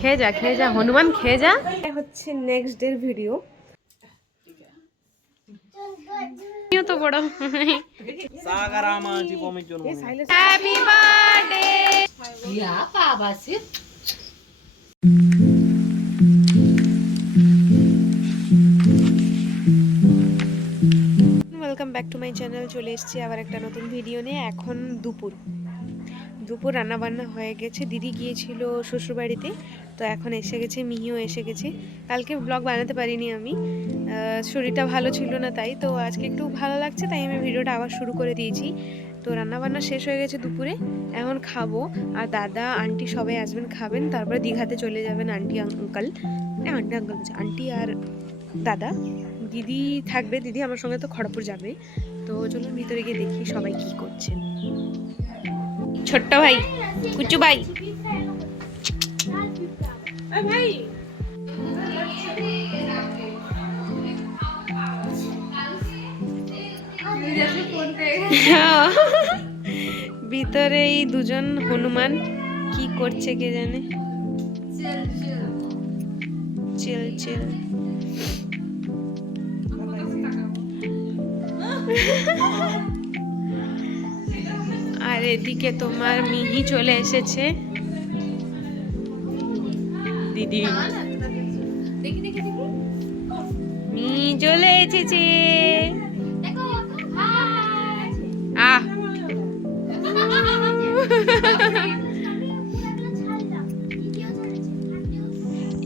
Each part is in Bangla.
খেয়ে যা হনুমান খেয়ে যা। হচ্ছে নেক্সট ডের ভিডিও। তো বড় হ্যাপি বার্থডে ইয়া বাবা সি। Welcome back to my channel. চলে এসেছি আবার একটা নতুন ভিডিও নিয়ে। এখন দুপুর রান্না বান্না হয়ে গেছে। দিদি গিয়েছিল শ্বশুরবাড়িতে, তো এখন এসে গেছে, মিহিও এসে গেছে। কালকে ব্লগ বানাতে পারিনি আমি, শরীরটা ভালো ছিল না, তাই তো আজকে একটু ভালো লাগছে, তাই আমি ভিডিওটা আবার শুরু করে দিয়েছি। তো রান্না বান্না শেষ হয়ে গেছে দুপুরে, এখন খাবো। আর দাদা আন্টি সবাই আসবেন, খাবেন, তারপরে দীঘাতে চলে যাবেন আন্টি আঙ্কাল বলছে, আন্টি আর দাদা। দিদি থাকবে, দিদি আমার সঙ্গে তো খড়গপুর যাবে। তো চলুন ভিতরে গিয়ে দেখি সবাই কি করছেন। ছোট্ট ভাই, কুচু ভাই, ভিতরে এই দুজন হনুমান কি করছে কে জানে। চিল চিল। আর এদিকে তোমার মিহি চলে এসেছে। দিদি মিহি চলে এসেছে। আহ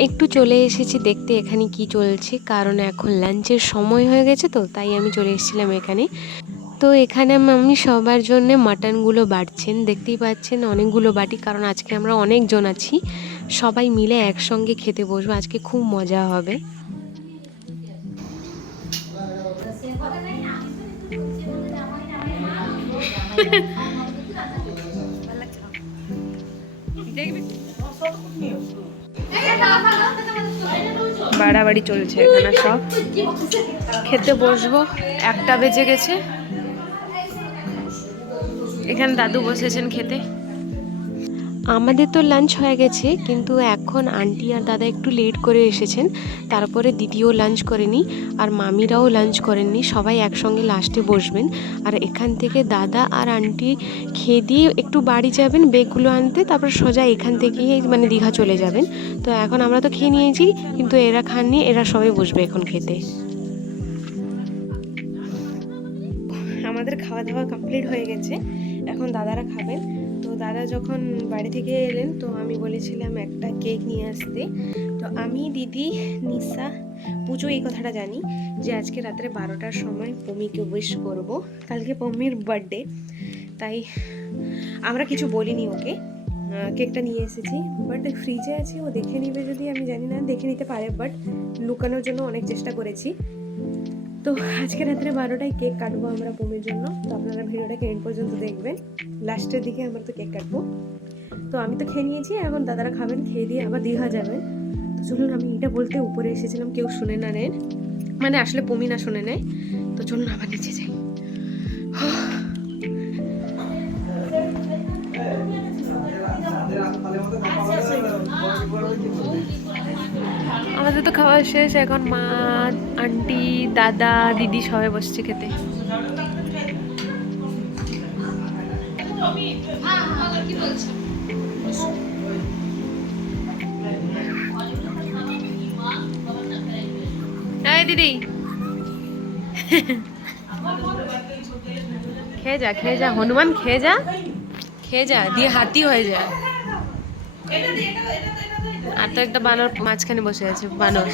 একটু চলে এসেছি দেখতে এখানে কি চলছে, কারণ এখন লাঞ্চের সময় হয়ে গেছে, তো তাই আমি চলে এসেছিলাম এখানে। তো এখানে মাম্মি সবার জন্য মাটনগুলো বাটছেন, দেখতেই পাচ্ছেন অনেকগুলো বাটি, কারণ আজকে আমরা অনেকজন আছি, সবাই মিলে একসঙ্গে খেতে বসবো, আজকে খুব মজা হবে। বাড়াবাড়ি চলছে এখানে, সব খেতে বসবো। 1টা বেজে গেছে, এখানে দাদু বসেছেন খেতে। আমাদের তো লাঞ্চ হয়ে গেছে, কিন্তু এখন আন্টি আর দাদা একটু লেট করে এসেছেন, তারপরে দিদিও লাঞ্চ করেনি আর মামিরাও লাঞ্চ করেননি, সবাই একসঙ্গে লাস্টে বসবেন। আর এখান থেকে দাদা আর আন্টি খেয়ে দিয়ে একটু বাড়ি যাবেন ব্যাগগুলো আনতে, তারপর সোজা এখান থেকেই মানে দীঘা চলে যাবেন। তো এখন আমরা তো খেয়ে নিয়েছি, কিন্তু এরা খাননি, এরা সবাই বসবে এখন খেতে। আমাদের খাওয়া দাওয়া কমপ্লিট হয়ে গেছে, এখন দাদারা খাবেন। তো দাদা যখন বাড়ি থেকে এলেন, তো আমি বলেছিলাম একটা কেক নিয়ে আসতে। তো আমি, দিদি, নিশা, পুজো এই কথাটা জানি যে আজকে রাত্রে 12টার সময় পমিকে উইশ করব, কালকে পমির বার্থডে, তাই আমরা কিছু বলিনি ওকে। কেকটা নিয়ে এসেছি, বাট ফ্রিজে আছে, ও দেখে নিবে যদি, আমি জানি না, দেখে নিতে পারে, বাট লুকানোর জন্য অনেক চেষ্টা করেছি। তো আজকে রাত্রে 12টায় কেক কাটবো আমরা পমির জন্য। তো আপনারা ভিডিওটাকে এন্ড পর্যন্ত দেখবেন, লাস্টের দিকে আমরা তো কেক কাটবো। তো আমি তো খেয়ে নিয়েছি, এখন দাদারা খাবেন, খেয়ে দিয়ে আবার দীঘা যাবেন। তো চলুন, আমি এটা বলতে উপরে এসেছিলাম, কেউ শুনে না নেন, মানে আসলে পমি না শুনে নেয়। তো চলুন আবার নিচে যাই। আমাদের তো খাওয়া শেষ, এখন মা, আন্টি, দাদা, দিদি সবাই বসছে খেতে। এই দিদি খেয়ে যা হনুমান খেয়ে যা দিয়ে হাতি হয়ে যা। আর তো একটা বানর মাঝখানে বসে আছে, বানর।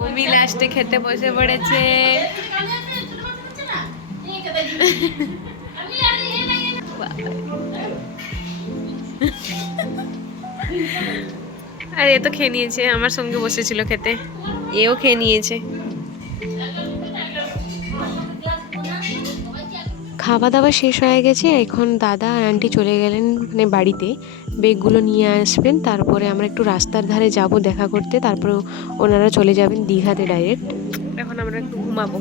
মমি লাস্টে খেতে বসে পড়েছে। আর এ তো খেয়ে নিয়েছে, আমার সঙ্গে বসেছিল খেতে, এও খেয়ে নিয়েছে। খাওয়া দাওয়া শেষ হয়ে গেছে, এখন দাদা আর আন্টি চলে গেলেন মানে বাড়িতে, ব্যাগগুলো নিয়ে আসবেন, তারপরে আমরা একটু রাস্তার ধারে যাব দেখা করতে, তারপরে ওনারা চলে যাবেন দীঘাতে ডাইরেক্ট। এখন আমরা একটু ঘুমাবো।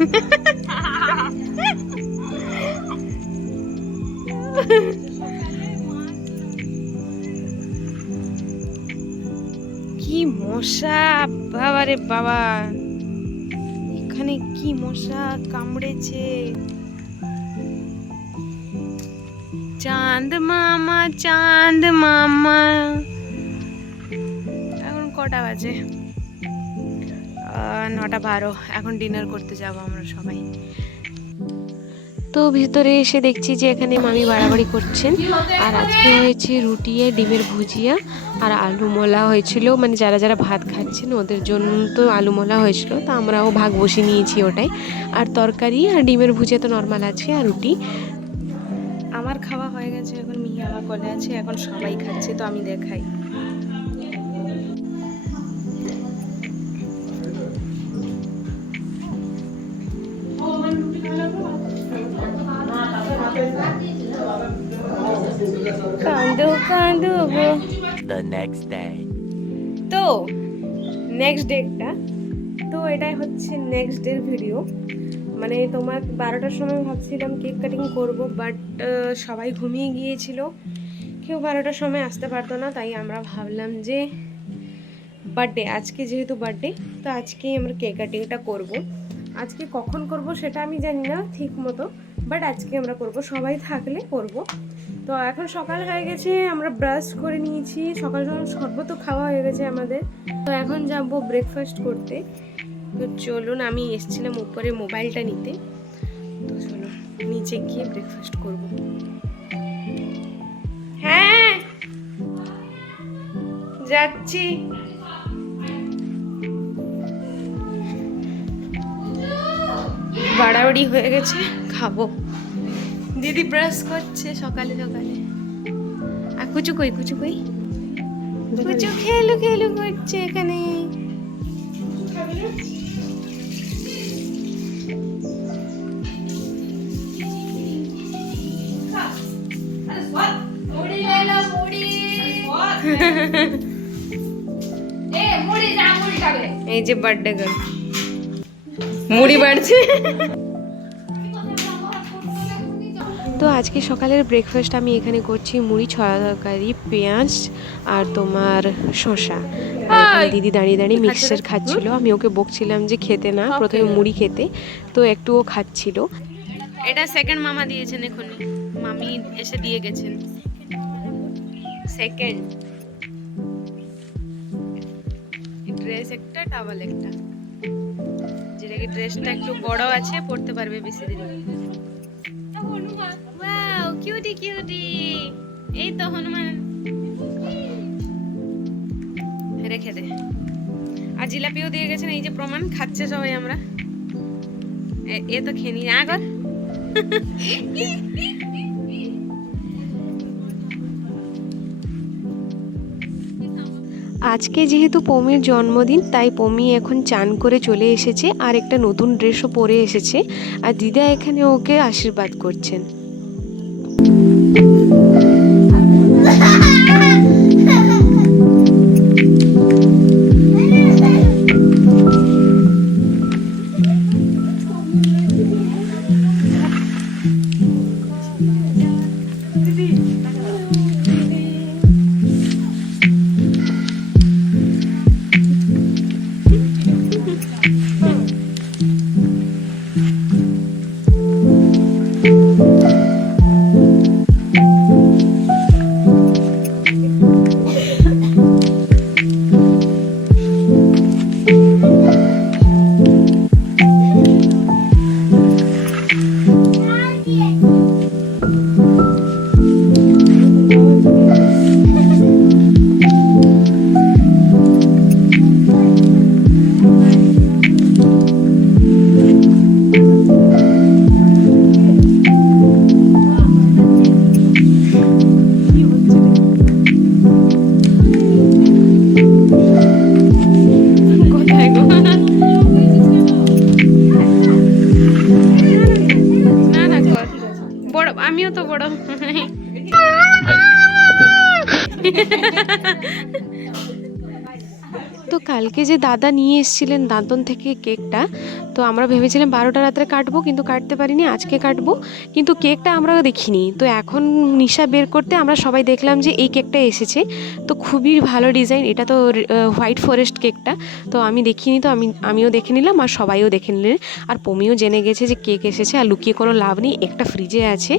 কি মশা, বাবা রে বাবা, এখানে কি মশা কামড়েছে। চাঁদ মামা, চাঁদ মামা। এখন কটা বাজে? 9:12। এখন ডিনার করতে যাব আমরা সবাই। তো ভিতরে এসে দেখছি যে এখানে মামি বাড়াবাড়ি করছেন। আর আজকে হয়েছে রুটি, ডিমের ভুজিয়া আর আলু মোলা হয়েছিল, মানে যারা যারা ভাত খাচ্ছেন ওদের জন্য তো আলু মোলা হয়েছিল, তো আমরাও ভাগ বসে নিয়েছি ওটাই। আর তরকারি আর ডিমের ভুজিয়া তো নর্মাল আছে, আর রুটি। আমার খাওয়া হয়ে গেছে, এখন মিহি আমার কোলে আছে, এখন সবাই খাচ্ছে, তো আমি দেখাই। কান্দো কান্দো গো। The next day. তো নেক্সট ডেটা, তো এটাই হচ্ছে নেক্সট ডের ভিডিও। মানে তোমার 12টার সময় ভাবছিলাম কেক কাটিং করব, বাট সবাই ঘুমিয়ে গিয়েছিল, কেউ 12টার সময় আসতে পারতো না, তাই আমরা ভাবলাম যে বার্থডে, আজকে যেহেতু বার্থডে, তো আজকেই আমরা কেক কাটিংটা করব। আজকে কখন করব সেটা আমি জানি না ঠিক মতো, বাট আজকে আমরা করব, সবাই থাকলে করব। তো এখন সকাল হয়ে গেছে, আমরা ব্রাশ করে নিয়েছি, সকাল সকাল শরবত খাওয়া হয়ে গেছে আমাদের। তো এখন যাব ব্রেকফাস্ট করতে। তো চলুন, আমি এসেছিলাম উপরে মোবাইলটা নিতে, তো চলুন নিচে গিয়ে ব্রেকফাস্ট করব। হ্যাঁ যাচ্ছি। বাড়াবাড়ি হয়ে গেছে, খাবো। দিদি ব্রাশ করছে সকালে সকালে। আর কুচু কই, কুচু কই, কুচু খেলু খেলু করছে এখানে। এই যে বার্থডে গার্ল মুড়ি বাড়ছে। তো আজকে সকালের ব্রেকফাস্ট আমি এখানে করছি মুড়ি, ছড়া তরকারি, পেঁয়াজ আর তোমার শসা। দিদি দাঁড়িয়ে দাঁড়িয়ে মিক্সচার খাচ্ছিল, আমি ওকে বকছিলাম যে খেতে না, প্রথমে মুড়ি খেতে, তো একটু ও খাচ্ছিল। এটা সেকেন্ড মামা দিয়েছেন, এখন মামি এসে দিয়ে গেছেন। সেকেন্ড ড্রেস একটা, টাওয়াল একটা, যেটা কি ড্রেসটা একটু বড় আছে, পড়তে পারবে বেশি দিন। ওয়াও কিউটি কিউটি, এই তো হনুমান, রেখে দে। আর জিলাপিও দিয়ে গেছেন, এই যে প্রমাণ, খাচ্ছে সবাই আমরা। এ তো খেনি আগর। আজকে যেহেতু পমির জন্মদিন, তাই পমি এখন চান করে চলে এসেছে, আর একটা নতুন ড্রেসও পরে এসেছে, আর দিদা এখানে ওকে আশীর্বাদ করছেন। আমিও তো বড়। তো কালকে যে দাদা নিয়ে এসেছিলেন দাঁতন থেকে কেকটা, তো তো আমরা ভেবেছিলাম 12টা রাত্রে কাটবো, কিন্তু কাটতে পারিনি, আজকে কাটবো। কিন্তু কেকটা আমরা দেখিনি, তো এখন নিশা বের করতে আমরা সবাই দেখলাম যে এই কেকটা এসেছে। তো খুবই ভালো ডিজাইন, এটা তো হোয়াইট ফরেস্ট কেকটা। তো আমি দেখিনি, তো আমিও দেখে নিলাম আর সবাইও দেখে নিলেন। আর পমিও জেনে গেছে যে কেক এসেছে, আর লুকিয়ে কোনো লাভ নেই, একটা ফ্রিজে আছে।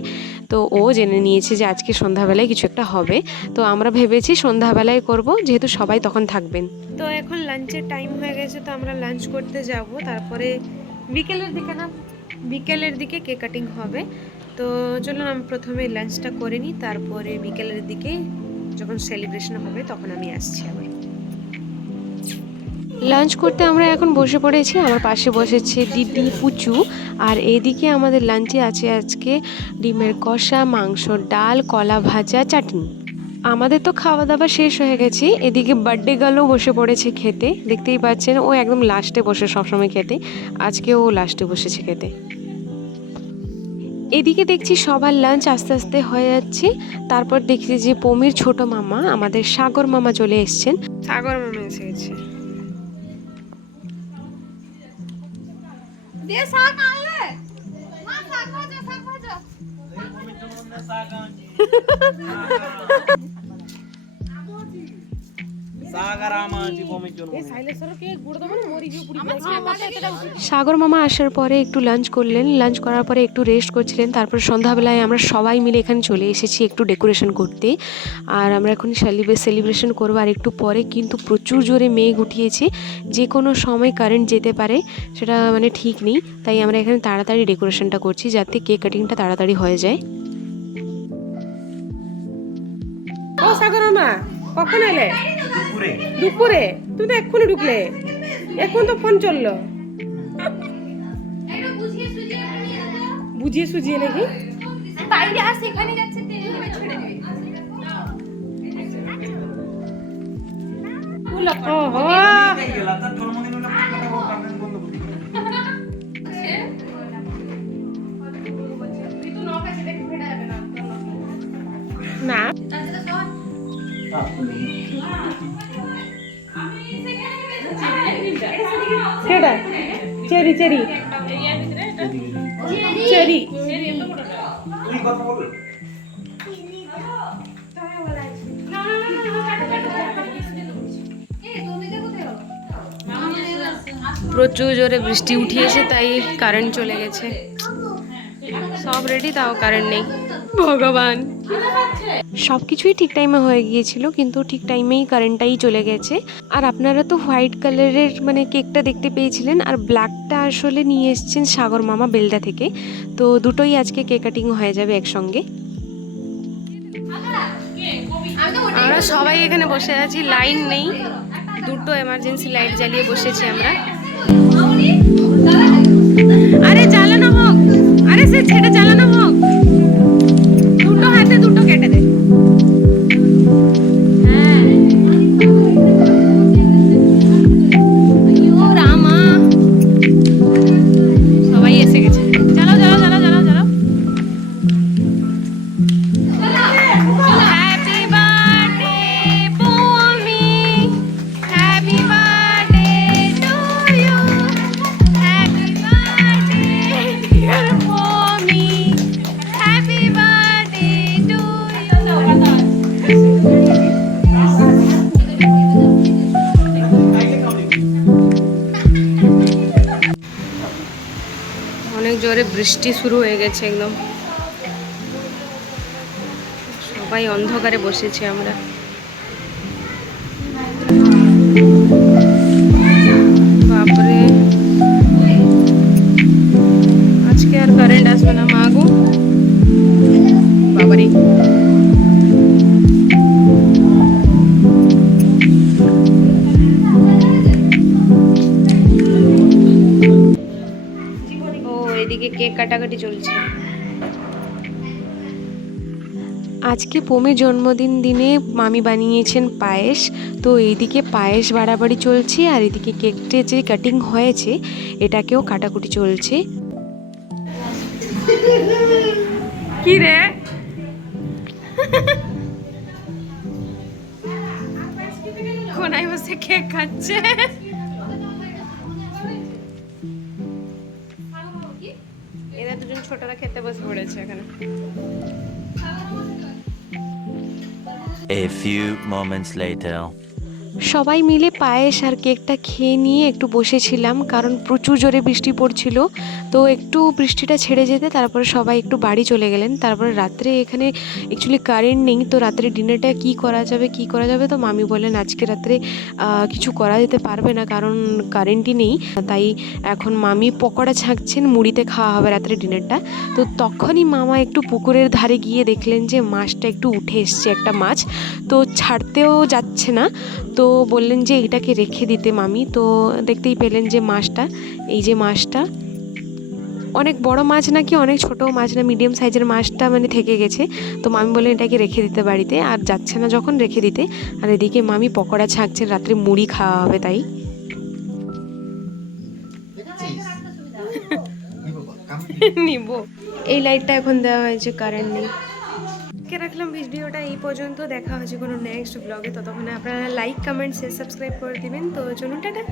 তো ও জেনে নিয়েছে যে আজকে সন্ধ্যাবেলায় কিছু একটা হবে। তো আমরা ভেবেছি সন্ধ্যাবেলায় করব, যেহেতু সবাই তখন থাকবেন। তো এখন লাঞ্চের টাইম হয়ে গেছে, তো আমরা লাঞ্চ করতে যাব। তারপরে বিকেলের দিকে কেক কাটিং হবে। তো চলুন আমি প্রথমে লাঞ্চটা করে নিই, তারপরে বিকেলের দিকে যখন সেলিব্রেশন হবে তখন আমি আসছি আবার। লাঞ্চ করতে আমরা এখন বসে পড়েছি, আমার পাশে বসেছে দিদি, পুচু। আর এইদিকে আমাদের লাঞ্চে আছে আজকে ডিমের কষা, মাংস, ডাল, কলা ভাজা, চাটনি। আমাদের তো খাওয়া দাওয়া শেষ হয়ে গেছে, এদিকে বার্থডে গার্লও বসে পড়েছে খেতে। দেখতেই পাচ্ছেন ও একদম লাস্টে বসে সবসময় খেতে, আজকে ও লাস্টে বসেছে খেতে। এদিকে দেখছি সবার লাঞ্চ আস্তে আস্তে হয়ে যাচ্ছে। তারপর দেখছি যে পমির ছোট মামা, আমাদের সাগর মামা চলে এসেছেন। সাগর মামা এসে গেছে। সাগর মামা আসার পরে একটু লাঞ্চ করলেন, লাঞ্চ করার পরে একটু রেস্ট করছিলেন। তারপর সন্ধ্যাবেলায় আমরা সবাই মিলে এখানে চলে এসেছি একটু ডেকোরেশন করতে। আর আমরা এখন সেলিব্রেশন করবো আর একটু পরে। কিন্তু প্রচুর জোরে মেঘ উঠিয়েছে, যে কোনো সময় কারেন্ট যেতে পারে, সেটা মানে ঠিক নেই। তাই আমরা এখানে তাড়াতাড়ি ডেকোরেশনটা করছি, যাতে কেক কাটিংটা তাড়াতাড়ি হয়ে যায়। ও সাগর মামা, কখন এলে? দুপুরে? তুমি তো এক্ষুনি ঢুকলে, এখন তো ফোন চললো। বুঝিয়ে সুঝিয়ে নাকি? না সেটা চেরি চেরি চেরি প্রচুর জোরে বৃষ্টি উঠিয়েছে, তাই কারেন্ট চলে গেছে। সব রেডি, তাও কারেন্ট নেই। ভগবান, সব কিছুই ঠিক টাইমে হয়ে গিয়েছিল, কিন্তু ঠিক টাইমেই কারেন্টটাই চলে গেছে। আর আপনারা তো হোয়াইট কালারের মানে কেকটা দেখতে পেয়েছিলেন, আর ব্ল্যাকটা আসলে নিয়ে এসেছেন সাগর মামা বেলদা থেকে। তো দুটোই আজকে কেক কাটিং হয়ে যাবে একসঙ্গে। আমরা সবাই এখানে বসে আছি, লাইন নেই, দুটো এমার্জেন্সি লাইট জ্বালিয়ে বসেছি আমরা। আরে জ্বালানো হোক, আরে সে ছেড়ে জ্বালানো হোক, দুটো হাতে দুটো কেটে দে। হ্যাঁ রামা, সবাই এসে গেছে। জ্বালাও জ্বালাও জ্বালাও জ্বালাও জ্বালাও। Happy birthday Pomi, happy birthday to you, happy birthday dear Pomi, happy birthday to you. অনেক জোরে বৃষ্টি শুরু হয়ে গেছে, একদম সবাই অন্ধকারে বসেছি আমরা। বাপরে, আজকে আর কারেন্ট আসবে না মাগো, বাবারে। ও এদিকে কেক কাটাকাটি চলছে। আজকে পমির জন্মদিন দিনে মামি বানিয়েছেন পায়েস। তো এইদিকে পায়েস বাড়াবাড়ি চলছে, আর এদিকে কেকটা যে কাটিং হয়েছে এটাকেও কাটাকুটি চলছে। কি রে, কোনায় বসে কেক খাচ্ছে। খেতে বসে পড়েছে এখানে। A few moments later. সবাই মিলে পায়েস আর কেকটা খেয়ে নিয়ে একটু বসেছিলাম, কারণ প্রচুর জোরে বৃষ্টি পড়ছিল। তো একটু বৃষ্টিটা ছেড়ে যেতে তারপরে সবাই একটু বাড়ি চলে গেলেন। তারপরে রাত্রে এখানে অ্যাকচুয়ালি কারেন্ট নেই, তো রাত্রে ডিনারটা কী করা যাবে, তো মামি বললেন আজকে রাত্রে কিছু করা যেতে পারবে না, কারণ কারেন্টই নেই। তাই এখন মামি পকোড়া ছাঁকছেন, মুড়িতে খাওয়া হবে রাত্রে ডিনারটা। তো তখনই মামা একটু পুকুরের ধারে গিয়ে দেখলেন যে মাছটা একটু উঠে এসছে, একটা মাছ। তো ছাড়তেও যাচ্ছে না, তো বললেন যে এটাকে রেখে দিতে মামি। তো দেখতেই পেলেন যে মাছটা, এই যে মাছটা অনেক বড় মাছ নাকি অনেক ছোট মাছ না মিডিয়াম সাইজের মাছটা মানে থেকে গেছে। তো মামি বললেন এটাকে রেখে দিতে বাড়িতে, আর যাচ্ছে না যখন রেখে দিতে। আর এদিকে মামি পকোড়া ছাঁকছেন, রাত্রে মুড়ি খাওয়া হবে তাই। নিব। এই লাইটটা এখন দেওয়া হয়েছে, কারেন্ট নেই। রাখলাম ভিডিওটা এই পর্যন্ত, দেখা হচ্ছে কোনো নেক্সট ব্লগে। ততক্ষণে আপনারা লাইক কমেন্ট শেয়ার সাবস্ক্রাইব করে দিবেন। তো চলুন টাটা।